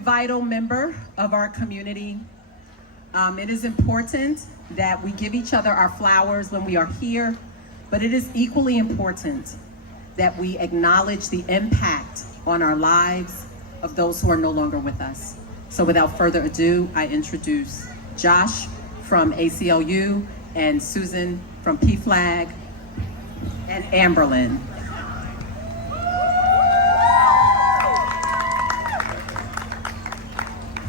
Vital member of our community. It is important that we give each other our flowers when we are here, but it is equally important that we acknowledge the impact on our lives of those who are no longer with us. So without further ado, I introduce Josh from ACLU and Susan from PFLAG and Amberlyn.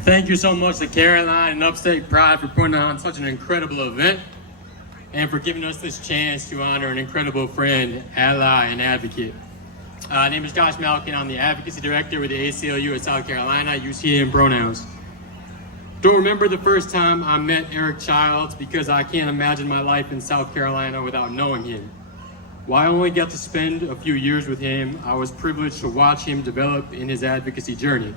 Thank you so much to Caroline and Upstate Pride for putting on such an incredible event and for giving us this chance to honor an incredible friend, ally, and advocate. My name is Josh Malkin. I'm the Advocacy Director with the ACLU of South Carolina, use he, him pronouns. Don't remember the first time I met Eric Childs because I can't imagine my life in South Carolina without knowing him. While I only got to spend a few years with him, I was privileged to watch him develop in his advocacy journey.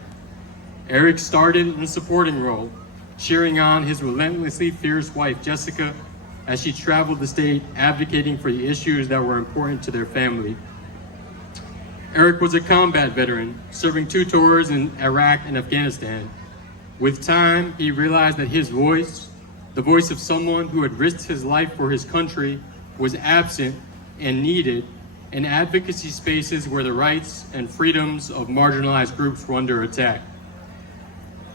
Eric started in a supporting role, cheering on his relentlessly fierce wife, Jessica, as she traveled the state advocating for the issues that were important to their family. Eric was a combat veteran, serving 2 tours in Iraq and Afghanistan. With time, he realized that his voice, the voice of someone who had risked his life for his country, was absent and needed in advocacy spaces where the rights and freedoms of marginalized groups were under attack.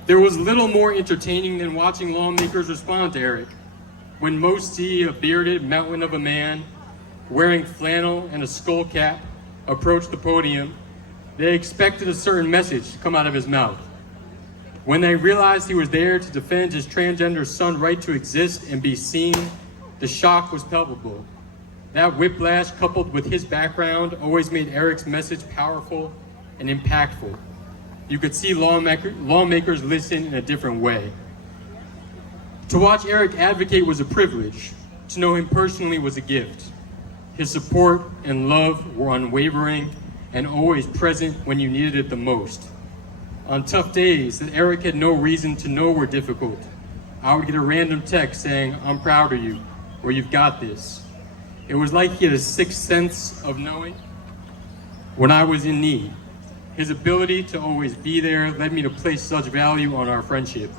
There was little more entertaining than watching lawmakers respond to Eric. When most see a bearded mountain of a man wearing flannel and a skull cap approach the podium, they expected a certain message to come out of his mouth. When they realized he was there to defend his transgender son's right to exist and be seen, the shock was palpable. That whiplash, coupled with his background, always made Eric's message powerful and impactful. You could see lawmakers listen in a different way. To watch Eric advocate was a privilege. To know him personally was a gift. His support and love were unwavering and always present when you needed it the most. On tough days that Eric had no reason to know were difficult, I would get a random text saying, "I'm proud of you," or "You've got this." It was like he had a sixth sense of knowing when I was in need. His ability to always be there led me to place such value on our friendship.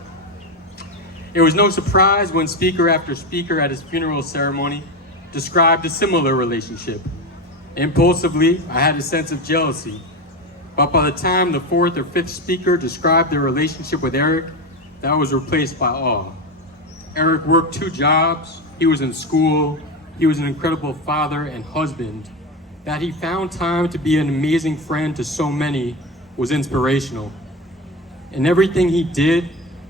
It was no surprise when speaker after speaker at his funeral ceremony described a similar relationship. Impulsively, I had a sense of jealousy, but by the time the 4th or 5th speaker described their relationship with Eric, that was replaced by awe. Eric worked 2 jobs, he was in school, he was an incredible father and husband. That he found time to be an amazing friend to so many was inspirational. In everything he did,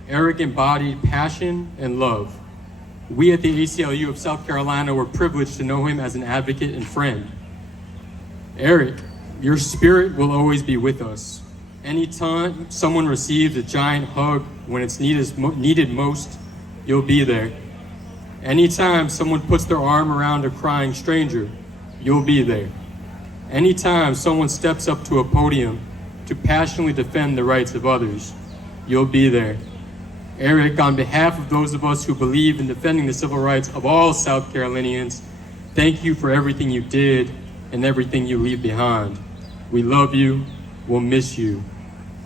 Eric embodied passion and love. We at the ACLU of South Carolina were privileged to know him as an advocate and friend. Eric, your spirit will always be with us. Anytime someone receives a giant hug when it's needed most, you'll be there. Anytime someone puts their arm around a crying stranger, you'll be there. Anytime someone steps up to a podium to passionately defend the rights of others, you'll be there. Eric, on behalf of those of us who believe in defending the civil rights of all South Carolinians, thank you for everything you did and everything you leave behind. We love you, we'll miss you.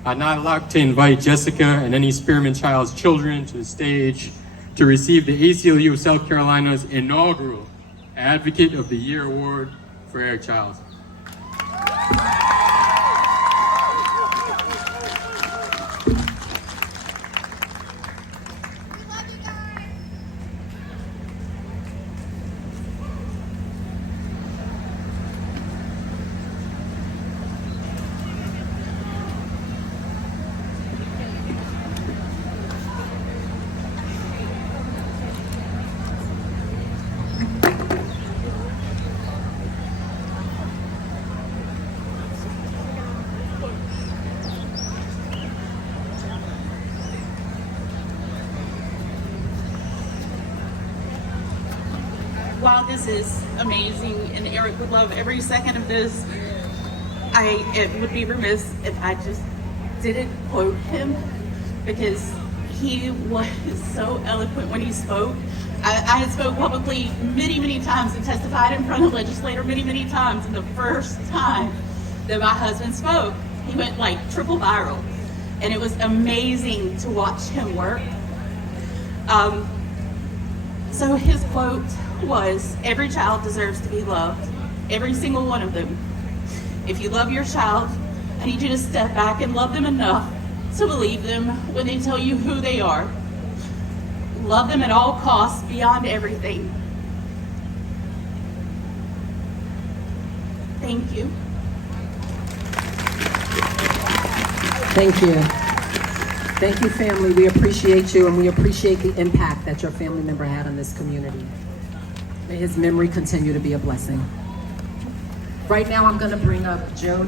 I'd now like to invite Jessica and any Spearman Child's children to the stage to receive the ACLU of South Carolina's inaugural Advocate of the Year Award for Eric Childs. While this is amazing and Eric would love every second of this, it would be remiss if I just didn't quote him, because he was so eloquent when he spoke. I had spoke publicly many times and testified in front of the legislator many times, and the first time that my husband spoke, he went like triple viral. and it was amazing to watch him work. So his quote was, "Every child deserves to be loved, every single one of them. If you love your child, I need you to step back and love them enough to believe them when they tell you who they are. Love them at all costs, beyond everything." Thank you. Thank you. Thank you, family. We appreciate you, and we appreciate the impact that your family member had on this community. May his memory continue to be a blessing. Right now, I'm going to bring up Jody.